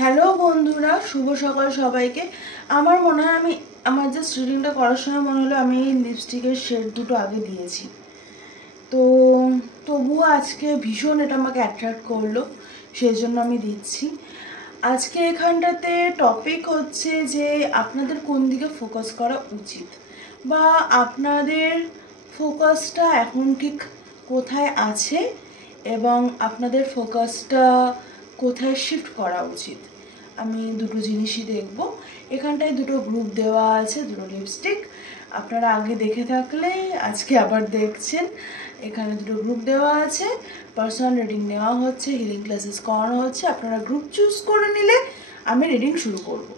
Hello বন্ধুরা, শুভ সকাল সবাইকে। আমার মনে হয় আমার জাস্ট রিডিংটা করার সময় মনে হলো আমি লিপস্টিকের শেড দুটো আগে দিয়েছি। তো তবুও আজকে ভীষণ এটা আমাকে অ্যাট্রাক্ট করলো, সেই জন্য আমি দিচ্ছি। আজকে এখানটাতে টপিক হচ্ছে যে আপনাদের কোন দিকে ফোকাস করা উচিত, বা আপনাদের ফোকাসটা এখন ঠিক কোথায় আছে এবং আপনাদের ফোকাসটা কোথায় শিফট করা উচিত। আমি দুটো জিনিসই দেখব। এখানটায় দুটো গ্রুপ দেওয়া আছে, দুটো লিপস্টিক। আপনারা আগে দেখে থাকলে আজকে আবার দেখছেন। এখানে দুটো গ্রুপ দেওয়া আছে, পার্সোনাল রিডিং নেওয়া হচ্ছে, হিলিং ক্লাসেস করানো হচ্ছে। আপনারা গ্রুপ চুজ করে নিলে আমি রিডিং শুরু করব।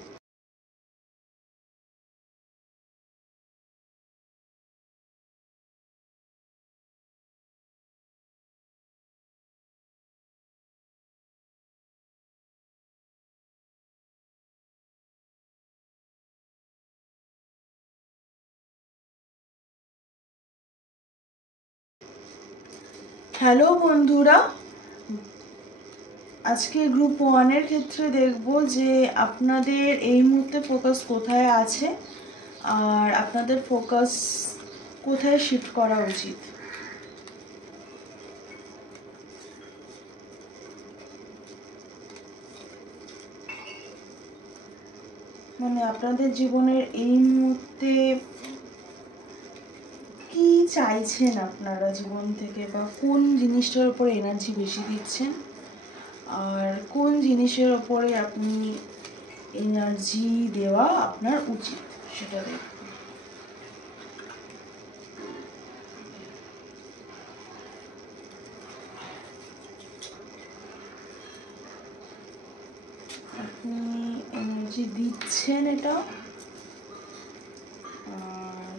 হ্যালো বন্ধুরা, আজকে গ্রুপ 1-এর ক্ষেত্রে দেখব যে আপনাদের এই মুহূর্তে ফোকাস কোথায় আছে আর আপনাদের ফোকাস কোথায় শিফট করা উচিত। মানে আপনাদের জীবনের এই মুহূর্তে কি চাইছেন আপনারা জীবন থেকে, বা কোন জিনিসটার উপরে এনার্জি বেশি দিচ্ছেন আর কোন জিনিসের ওপরে আপনি এনার্জি দেওয়া আপনার উচিত, সেটা দেখুন। আপনি এনার্জি দিচ্ছেন এটা, আর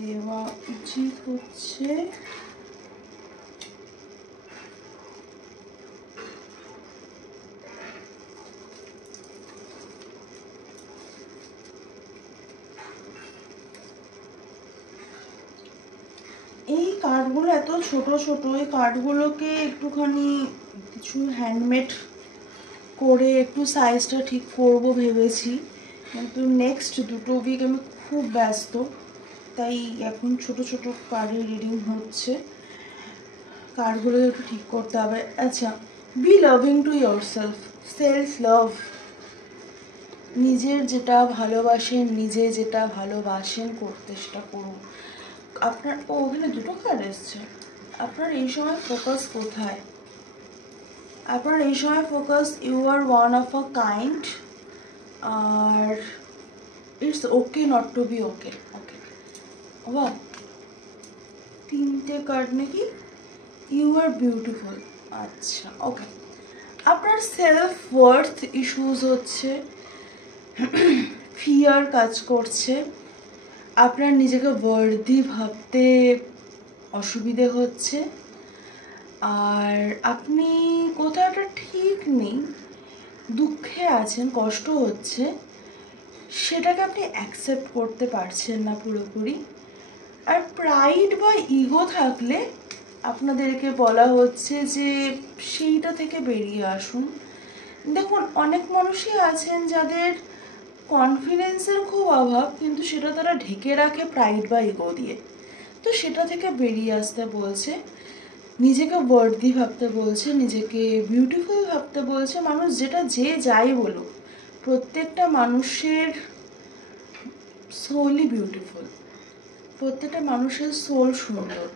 দেওয়া উচিত হচ্ছে এই কার্ডগুলো এত ছোট ছোট, এই কার্ডগুলোকে একটুখানি কিছু হ্যান্ডমেড করে একটু সাইজটা ঠিক করব ভেবেছি, কিন্তু নেক্সট দুটো উইক আমি খুব ব্যস্ত, তাই এখন ছোট ছোট কার্ডের রিডিং হচ্ছে। কার্ডগুলো একটু ঠিক করতে হবে। আচ্ছা, B loving to your self, self love. নিজের যেটা ভালোবাসেন, নিজে যেটা ভালোবাসেন করতে, সেটা করুন। আপনার ওখানে দুটো কার্ড এসছে। আপনার এই সময় ফোকাস কোথায়? আপনার এই সময় focus you are one of a kind, আর it's okay not to be okay. Okay, wow, তিনটে কার্ড নাকি? You are beautiful. আচ্ছা, ওকে। আপনার সেলফ ওয়ার্থ ইস্যুস হচ্ছে, ফিয়ার কাজ করছে, আপনার নিজেকে ওয়ার্দি ভাবতে অসুবিধে হচ্ছে, আর আপনি কোথাওটা ঠিক নেই, দুঃখে আছেন, কষ্ট হচ্ছে, সেটাকে আপনি অ্যাকসেপ্ট করতে পারছেন না পুরোপুরি। আর প্রাইড বা ইগো থাকলে আপনাদেরকে বলা হচ্ছে যে সেইটা থেকে বেরিয়ে আসুন। দেখুন, অনেক মানুষই আছেন যাদের কনফিডেন্সের খুব অভাব, কিন্তু সেটা তারা ঢেকে রাখে প্রাইড বা ইগো দিয়ে। তো সেটা থেকে বেরিয়ে আসতে বলছে, নিজেকে ওয়ার্দি ভাবতে বলছে, নিজেকে বিউটিফুল ভাবতে বলছে। মানুষ যেটা যে যাই বলুক, প্রত্যেকটা মানুষের সোলই বিউটিফুল, প্রত্যেকটা মানুষের সোল সুন্দর।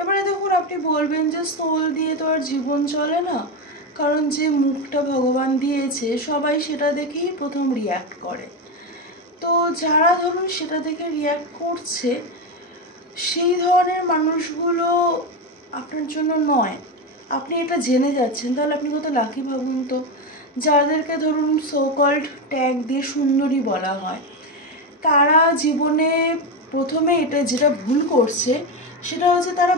এবারে দেখুন, আপনি বলবেন যে সোল দিয়ে তো আর জীবন চলে না, কারণ যে মুখটা ভগবান দিয়েছে সবাই সেটা দেখেই প্রথম রিয়্যাক্ট করে। তো যারা ধরুন সেটা দেখে রিয়্যাক্ট করছে, সেই ধরনের মানুষগুলো আপনার জন্য নয়। আপনি এটা জেনে যাচ্ছেন, তাহলে আপনি কত লাকি ভাবুন তো। যাদেরকে ধরুন সো কল্ড ট্যাগ দিয়ে সুন্দরী বলা হয়, তারা জীবনে প্রথমে এটা যেটা ভুল করছে সেটা হচ্ছে তারা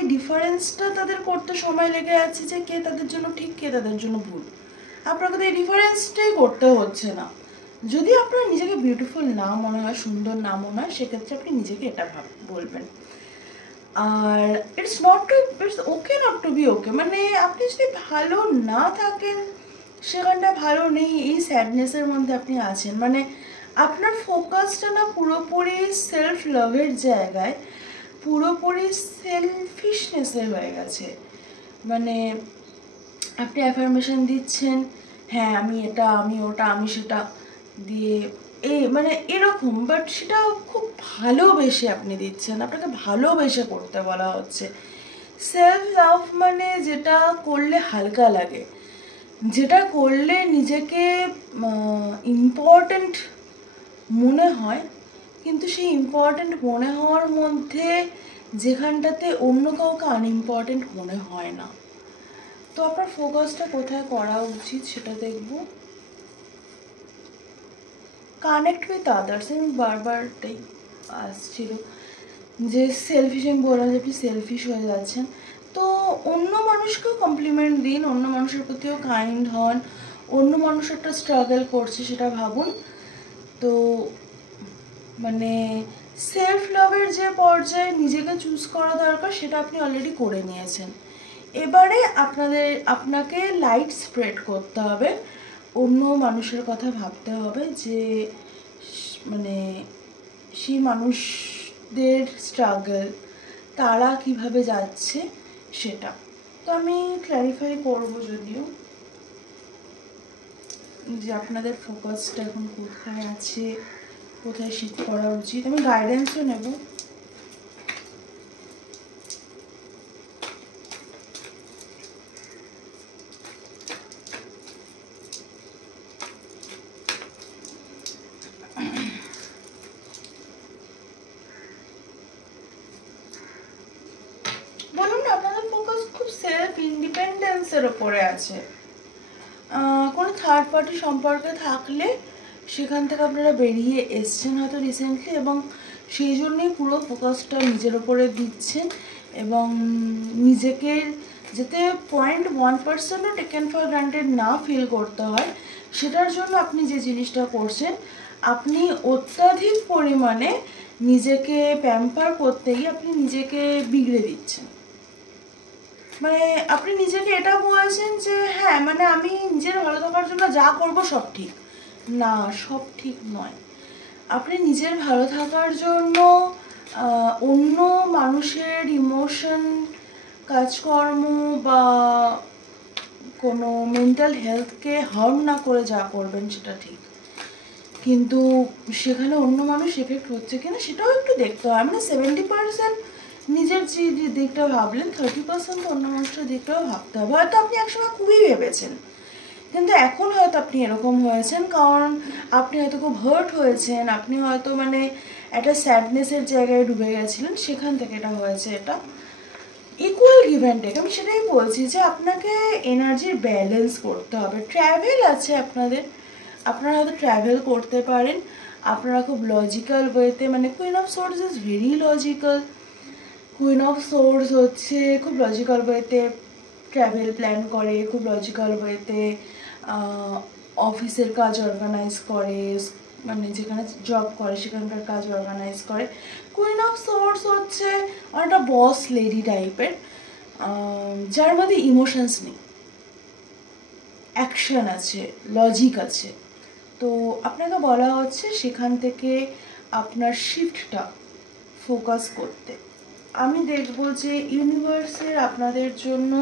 এই ডিফারেন্সটা তাদের করতে সময় লেগে যাচ্ছে যে কে তাদের জন্য ঠিক, কে তাদের জন্য ভুল। আপনাকে তো এই ডিফারেন্সটাই করতে হচ্ছে না, যদি আপনার নিজেকে বিউটিফুল না মনে হয়, সুন্দর না মনে হয়, সেক্ষেত্রে আপনি নিজেকে এটা বলবেন। আর it's okay not to be okay, মানে আপনি যদি ভালো না থাকেন, সেখানটা ভালো নেই, এই স্যাডনেসের মধ্যে আপনি আছেন, মানে আপনার ফোকাসটা না পুরোপুরি সেলফ লাভের জায়গায়, পুরোপুরি সেলফিশনেসে হয়ে গেছে। মানে আপনি অ্যাফার্মেশন দিচ্ছেন, হ্যাঁ আমি এটা, আমি ওটা, আমি সেটা দিয়ে মানে এরকম, বাট সেটা খুব ভালোবেসে আপনি দিচ্ছেন, আপনাকে ভালোবেসে করতে বলা হচ্ছে। সেলফ লাভ মানে যেটা করলে হালকা লাগে, যেটা করলে নিজেকে ইম্পর্ট্যান্ট মনে হয়, কিন্তু সেই ইম্পর্ট্যান্ট মনে হওয়ার মধ্যে যেখানটাতে অন্য কাউকে আনইম্পর্ট্যান্ট মনে হয় না। তো আপনার ফোকাসটা কোথায় করা উচিত সেটা দেখব। কানেক্ট উইথ আদার্স, আমি বারবারটাই আসছিল যে সেলফিশ, আমি বললাম যে আপনি সেলফিশ হয়ে যাচ্ছেন। তো অন্য মানুষকেও কমপ্লিমেন্ট দিন, অন্য মানুষের প্রতিও কাইন্ড হন, অন্য মানুষ একটা স্ট্রাগল করছে সেটা ভাবুন। তো মানে সেলফ লাভের যে পর্যায়ে নিজেকে চুজ করা দরকার সেটা আপনি অলরেডি করে নিয়েছেন। এবারে আপনাকে লাইট স্প্রেড করতে হবে, অন্য মানুষের কথা ভাবতে হবে যে মানে সেই মানুষদের স্ট্রাগল, তারা কিভাবে যাচ্ছে সেটা। তো আমি ক্ল্যারিফাই করব যদিও যে আপনাদের ফোকাসটা এখন কোথায় আছে, কোথায় শিফট করা উচিত। আমি গাইডেন্সও নেব। বলুন না, আপনাদের ফোকাস খুব সেলফ ইন্ডিপেন্ডেন্সের ওপরে আছে। কোনো থার্ড পার্টি সম্পর্কে থাকলে সেখান থেকে আপনারা বেরিয়ে এসছেন হয়তো রিসেন্টলি, এবং সেই জন্যই পুরো ফোকাসটা নিজের ওপরে দিচ্ছেন, এবং নিজেকে যাতে 0.1%ও টেকেন ফর গ্রান্টেড না ফিল করতে হয়, সেটার জন্য আপনি যে জিনিসটা করছেন, আপনি অত্যাধিক পরিমাণে নিজেকে প্যাম্পার করতে গিয়ে আপনি নিজেকে বিগড়ে দিচ্ছেন। মানে আপনি নিজেকে এটা বলছেন যে হ্যাঁ মানে আমি নিজের ভালো থাকার জন্য যা করব সব ঠিক না, সব ঠিক নয়। আপনি নিজের ভালো থাকার জন্য অন্য মানুষের ইমোশন, কাজকর্ম বা কোনো মেন্টাল হেলথকে হার্ম না করে যা করবেন সেটা ঠিক, কিন্তু সেখানে অন্য মানুষ এফেক্ট হচ্ছে কিনা সেটাও একটু দেখতে হয়। মানে 70% নিজের যে দিকটা ভাবলেন, 30% অন্য মানুষের দিকটাও ভাবতে হবে। হয়তো আপনি একসময় খুবই ভেবেছেন, কিন্তু এখন হয়তো আপনি এরকম হয়েছেন কারণ আপনি হয়তো খুব হার্ট হয়েছেন, আপনি হয়তো মানে একটা স্যাডনেসের জায়গায় ডুবে গেছিলেন, সেখান থেকে এটা হয়েছে। এটা ইকুয়াল গিভ অ্যান্ড টেক, আমি সেটাই বলছি যে আপনাকে এনার্জির ব্যালেন্স করতে হবে। ট্র্যাভেল আছে আপনাদের, আপনারা হয়তো ট্র্যাভেল করতে পারেন, আপনারা খুব লজিক্যাল ওয়েতে, মানে queen of swords is very logical, queen of swords হচ্ছে খুব লজিক্যাল ওয়েতে ট্র্যাভেল প্ল্যান করে, খুব লজিক্যাল ওয়েতে অফিসের কাজ অর্গানাইজ করে, মানে যেখানে জব করে সেখানকার কাজ অর্গানাইজ করে। কুইন অফ সোর্স হচ্ছে একটা বস লেডি টাইপের, যার মধ্যে ইমোশনস নেই, অ্যাকশন আছে, লজিক আছে। তো আপনাকে বলা হচ্ছে সেখান থেকে আপনার শিফটটা ফোকাস করতে। আমি দেখব যে ইউনিভার্সের আপনাদের জন্য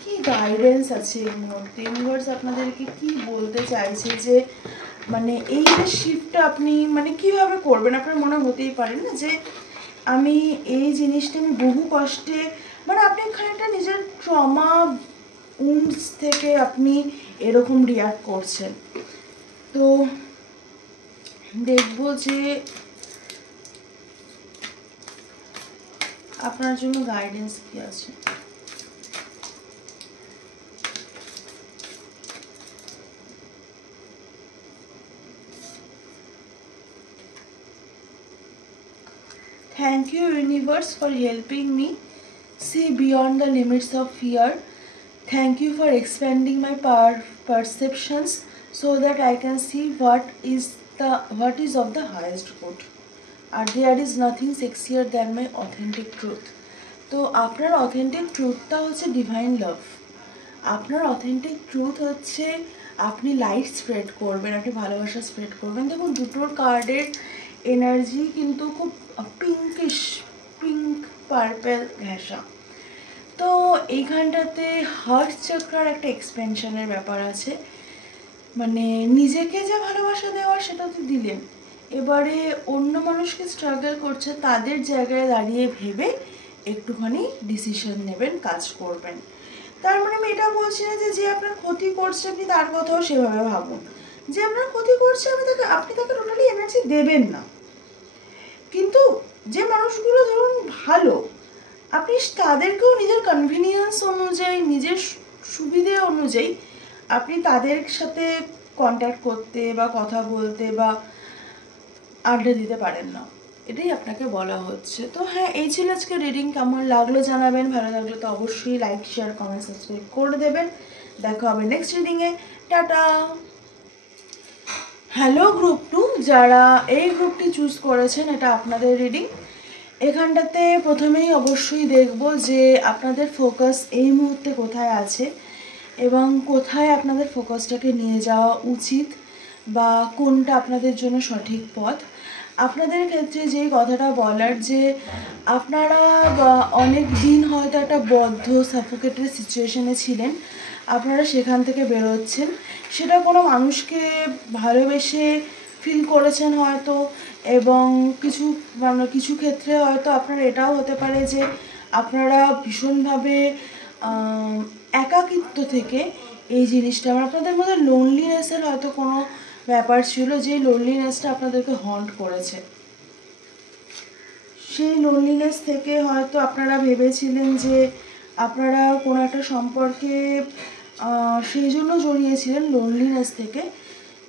কি গাইডেন্স আছে এই মুহূর্তে, ইউনিভার্স আপনাদেরকে কি বলতে চাইছে, যে মানে এই যে শিফটটা আপনি মানে কিভাবে করবেন। আপনার মনে হতেই পারে না যে আমি এই জিনিসটা আমি বহু কষ্টে, মানে আপনি খানিকটা নিজের ট্রমা উন্ডস থেকে আপনি এরকম রিয়াক্ট করছেন। তো দেখব যে আপনার জন্য গাইডেন্স কি আছে। Thank you, universe, for helping me see beyond the limits of fear. Thank you for expanding my perceptions so that I can see what is what is of the highest good, R there is nothing sexier than my authentic truth. তো আপনার authentic ট্রুথটা হচ্ছে divine লাভ। আপনার authentic truth হচ্ছে আপনি light spread করবেন, আপনি ভালোবাসা spread করবেন। দেখুন দুটোর কার্ডের এনার্জি কিন্তু খুব পিঙ্কিশ, পিঙ্ক পার্পেল ঘেঁষা। তো এইখানটাতে হার্ট চক্রার একটা এক্সপেনশনের ব্যাপার আছে, মানে নিজেকে যে ভালোবাসা দেওয়ার সেটা তো দিলেন, এবারে অন্য মানুষকে স্ট্রাগল করছে তাদের জায়গায় দাঁড়িয়ে ভেবে একটুখানি ডিসিশন নেবেন, কাজ করবেন। তার মানে আমি এটা বলছি না যে আপনার ক্ষতি করছে আপনি তার কথাও সেভাবে ভাবুন, যে আপনার ক্ষতি করছে আপনি তাকে টোটালি এনার্জি দেবেন না। কিন্তু যে মানুষগুলো ধরুন ভালো, আপনি তাদেরকেও নিজের কনভিনিয়েন্স অনুযায়ী, নিজের সুবিধে অনুযায়ী আপনি তাদের সাথে কন্ট্যাক্ট করতে বা কথা বলতে বা আড্ডা দিতে পারেন না, এটাই আপনাকে বলা হচ্ছে। তো হ্যাঁ, এই ছিল আজকে রিডিং। কেমন লাগলো জানাবেন, ভালো লাগলো তো অবশ্যই লাইক, শেয়ার, কমেন্ট, সাবস্ক্রাইব করে দেবেন। দেখা হবে নেক্সট রিডিংয়ে। টাটা। হ্যালো গ্রুপ 2, যারা এই গ্রুপটি চুজ করেছেন, এটা আপনাদের রিডিং। এখানটাতে প্রথমেই অবশ্যই দেখব যে আপনাদের ফোকাস এই মুহূর্তে কোথায় আছে এবং কোথায় আপনাদের ফোকাসটাকে নিয়ে যাওয়া উচিত বা কোনটা আপনাদের জন্য সঠিক পথ। আপনাদের ক্ষেত্রে যেই কথাটা বলার, যে আপনারা অনেক দিন হয়তো একটা বদ্ধ সাফোকেটেড সিচুয়েশনে ছিলেন, আপনারা সেখান থেকে বেরোচ্ছেন, সেটা কোনো মানুষকে ভালোবেসে ফিল করেছেন হয়তো, এবং কিছু ক্ষেত্রে হয়তো আপনার এটাও হতে পারে যে আপনারা ভীষণভাবে একাকিত্ব থেকে এই জিনিসটা, আপনাদের মধ্যে লোনলিনেসের হয়তো কোনো ব্যাপার ছিল, যে লোনলিনেসটা আপনাদেরকে হন্ট করেছে। সেই লোনলিনেস থেকে হয়তো আপনারা ভেবেছিলেন যে আপনারা কোনো একটা সম্পর্কে সেই জন্য জড়িয়েছিলেন লোনলিনেস থেকে,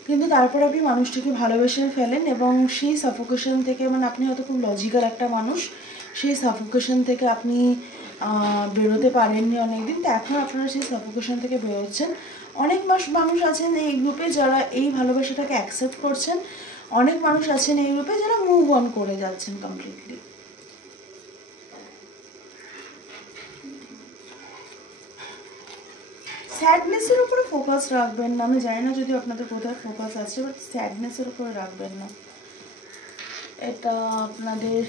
কিন্তু তারপর আপনি মানুষটিকে ভালোবেসে ফেলেন এবং সেই সাফোকেশন থেকে, মানে আপনি হয়তো খুব লজিক্যাল একটা মানুষ, সেই সাফোকেশন থেকে আপনি বেরোতে পারেননি অনেকদিন, তো এখন আপনারা সেই সাফোকেশন থেকে বেরোচ্ছেন। অনেক মানুষ আছেন এই গ্রুপে যারা এই ভালোবাসাটাকে অ্যাকসেপ্ট করছেন, অনেক মানুষ আছেন এই গ্রুপে যারা মুভ অন করে যাচ্ছেন কমপ্লিটলি। স্যাডনেসের উপরে ফোকাস রাখবেন না, আমি জানি না যদি আপনাদের কোথায় ফোকাস আছে, বাট স্যাডনেসের উপরে রাখবেন না। এটা আপনাদের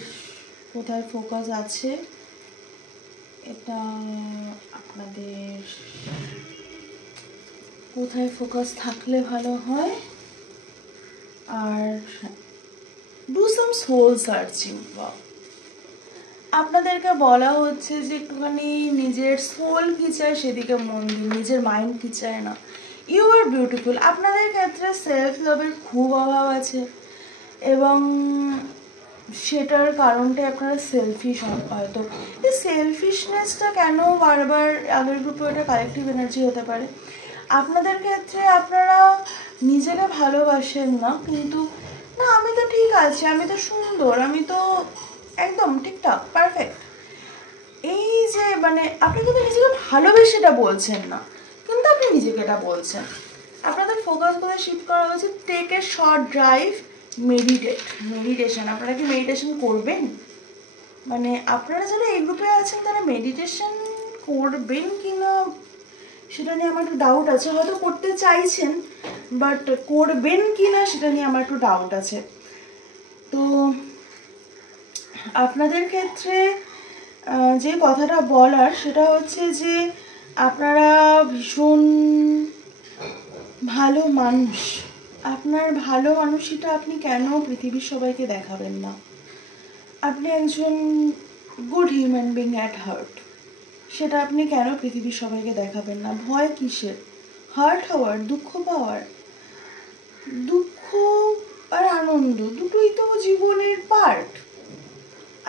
কোথায় ফোকাস আছে, এটা আপনাদের কোথায় ফোকাস থাকলে ভালো হয়। আর ডু সাম সোল সার্চিং। আপনাদেরকে বলা হচ্ছে যে একটুখানি নিজের সোল কী চায় সেদিকে মন দিন, নিজের মাইন্ড কী চায় না। You are beautiful. আপনাদের ক্ষেত্রে সেলফ লাভের খুব অভাব আছে এবং সেটার কারণটাই আপনারা সেলফিশ হয়তো। এই সেলফিশনেসটা কেন বারবার আগের গ্রুপে ওটা কালেকটিভ এনার্জি হতে পারে। আপনাদের ক্ষেত্রে আপনারা নিজেকে ভালোবাসেন না, কিন্তু না আমি তো ঠিক আছি, আমি তো সুন্দর, আমি তো একদম ঠিকঠাক পারফেক্ট, এই যে মানে আপনি কিন্তু নিজেকে ভালোবেসে এটা বলছেন না, কিন্তু আপনি নিজেকে এটা বলছেন। আপনাদের ফোকাস কোথায় শিফট করা উচিত। Take a short drive, meditation. আপনারা কি মেডিটেশন করবেন? মানে আপনারা যারা এই গ্রুপে আছেন তারা মেডিটেশন করবেন কি না সেটা নিয়ে আমার একটু ডাউট আছে। হয়তো করতে চাইছেন, বাট করবেন কি না সেটা নিয়ে আমার একটু ডাউট আছে। তো আপনাদের ক্ষেত্রে যে কথাটা বলার সেটা হচ্ছে যে আপনারা ভীষণ ভালো মানুষ। আপনার ভালো মানুষটা আপনি কেন পৃথিবীর সবাইকে দেখাবেন না? আপনি একজন good human being at heart, সেটা আপনি কেন পৃথিবীর সবাইকে দেখাবেন না? ভয় কিসের? হার্ট হওয়ার, দুঃখ পাওয়ার। দুঃখ আর আনন্দ দুটোই তো জীবনের পার্ট।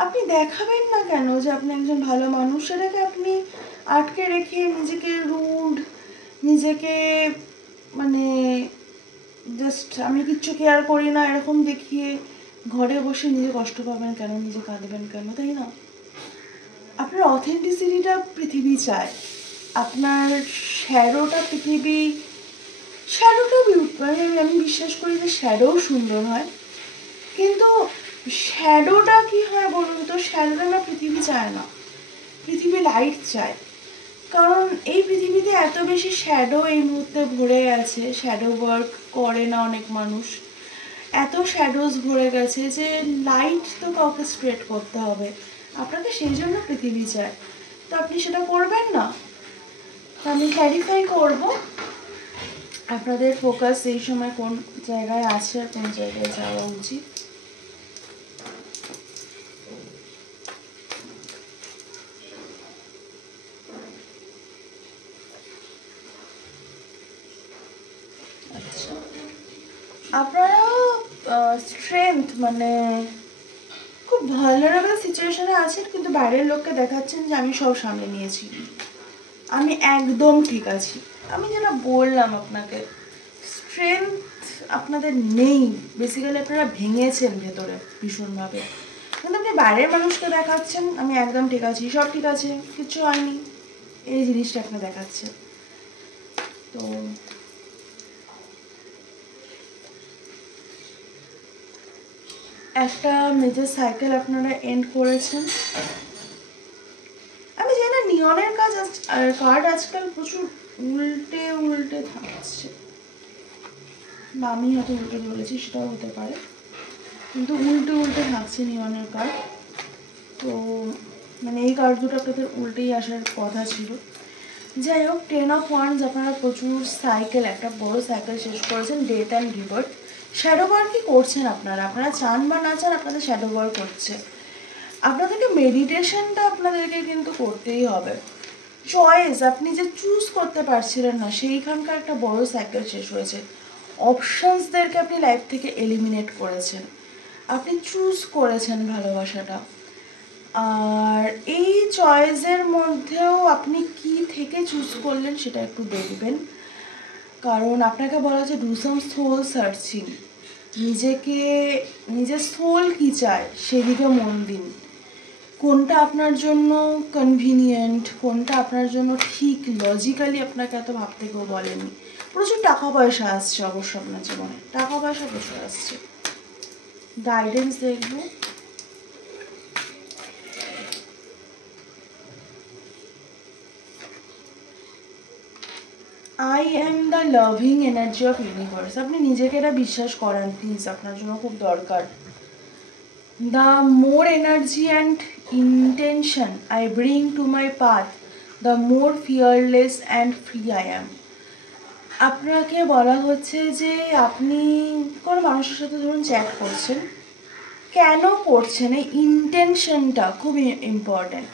আপনি দেখাবেন না কেন যে আপনি একজন ভালো মানুষ? সেটাকে আপনি আটকে রেখে নিজেকে রুড, নিজেকে মানে জাস্ট আমি কিচ্ছু কেয়ার করি না এরকম দেখিয়ে ঘরে বসে নিজে কষ্ট পাবেন কেন, নিজে কাঁদবেন কেন, তাই না? আপনার অথেন্টিসিটিটা পৃথিবী চায়, আপনার শ্যারোটা পৃথিবী শ্যাডোটা মানে আমি বিশ্বাস করি যে শ্যাডোও সুন্দর হয়, কিন্তু শ্যাডোটা কি হয় বলুন তো, শ্যাডোটা না পৃথিবী চায় না, পৃথিবী লাইট চায়। কারণ এই পৃথিবীতে এত বেশি শ্যাডো এই মুহূর্তে ভরে গেছে, শ্যাডো ওয়ার্ক করে না অনেক মানুষ, এত শ্যাডোজ ভরে গেছে যে লাইট তো কাউকে স্প্রেড করতে হবে, আপনাকে সেই জন্য পৃথিবী চায়। তো আপনি সেটা করবেন না। তো আমি ক্ল্যারিফাই করব আপনাদের ফোকাস এই সময় কোন জায়গায় আছে আর কোন জায়গায় যাওয়া উচিত। আচ্ছা, আপনারা স্ট্রেংথ মানে খুব ভালনারেবল সিচুয়েশনে আছেন, কিন্তু বাইরের লোককে দেখাচ্ছেন যে আমি সব সামলে নিয়েছি, আমি একদম ঠিক আছি। আমি যেটা বললাম আপনাকে, স্ট্রেংথ আপনাদের নেই, বেসিক্যালি আপনারা ভেঙেছেন ভেতরে ভীষণভাবে, কিন্তু আপনি বাইরের মানুষকে দেখাচ্ছেন আমি একদম ঠিক আছি, সব ঠিক আছে, কিচ্ছু হয়নি, এই জিনিসটা আপনি দেখাচ্ছেন। তো একটা মেজর সাইকেল আপনারা এন্ড করেছেন। আমি জানি না নিয়নের কার্ড আজকাল প্রচুর উল্টে উল্টে থাকছে, বা আমি হয়তো উল্টে ধরেছি, সেটাও হতে পারে, কিন্তু উল্টে উল্টে থাকছে নিয়নের কার্ড। তো মানে এই কার্ড দুটো আপনাদের উল্টেই আসার কথা ছিল। যাই হোক, 10 of Wands আপনারা প্রচুর সাইকেল, একটা বড় সাইকেল শেষ করেছেন, ডেথ অ্যান্ড রিবার্থ। শ্যাডো ওয়ার্কই করছেন আপনারা, আপনারা চান বা না চান আপনাদের শ্যাডো ওয়ার্ক করছে। আপনাদেরকে মেডিটেশনটা আপনাদেরকে কিন্তু করতেই হবে। চয়েস, আপনি যে চুজ করতে পারছিলেন না, সেইখানকার একটা বড় সাইকেল শেষ হয়েছে। অপশানসদেরকে আপনি লাইফ থেকে এলিমিনেট করেছেন, আপনি চুজ করেছেন ভালোবাসাটা। আর এই চয়েসের মধ্যেও আপনি কি থেকে চুজ করলেন সেটা একটু দেখবেন, কারণ আপনাকে বলা হচ্ছে ডু সাম সোল সার্চিং, নিজেকে, নিজের সোল কী চায় সেদিকে মন দিন। কোনটা আপনার জন্য কনভিনিয়েন্ট, কোনটা আপনার জন্য ঠিক, লজিক্যালি আপনাকে এত ভাবতে কেউ বলেনি। প্রচুর টাকা পয়সা আসছে অবশ্য আপনার জীবনে, টাকা পয়সা প্রচুর আসছে। গাইডেন্স দেখব, I am the loving energy of universe. আপনি নিজেকে এটা বিশ্বাস করান প্লিজ, আপনার জন্য খুব দরকার। The more energy and intention I bring to my path, the more fearless and free I am. আপনাকে বলা হচ্ছে যে আপনি কোনো মানুষের সাথে ধরুন চ্যাট করছেন, কেন করছেন এই ইন্টেনশনটা খুব ইম্পর্ট্যান্ট।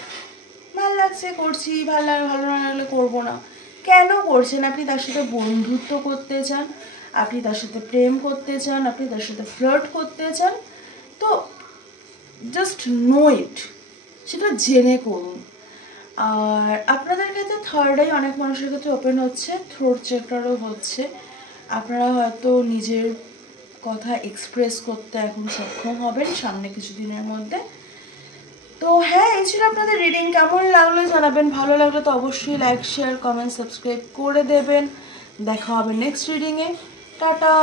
ভালো লাগছে করছি, ভালো না লাগলে করবো না। কেন করছেন? আপনি তার সাথে বন্ধুত্ব করতে চান, আপনি তার সাথে প্রেম করতে চান, আপনি তার সাথে ফ্লার্ট করতে চান, তো জাস্ট নো ইট, সেটা জেনে করুন। আর আপনাদের ক্ষেত্রে থার্ড আই অনেক মানুষের ক্ষেত্রে ওপেন হচ্ছে, থ্রোট চেকটারও হচ্ছে। আপনারা হয়তো নিজের কথা এক্সপ্রেস করতে এখন সক্ষম হবেন সামনে কিছুদিনের মধ্যে। তো হ্যাঁ, এই ছিল আপনাদের রিডিং। কেমন লাগলো জানাবেন, ভালো লাগলে তো অবশ্যই লাইক, শেয়ার, কমেন্ট, সাবস্ক্রাইব করে দেবেন। দেখা হবে নেক্সট রিডিংয়ে। টাটা।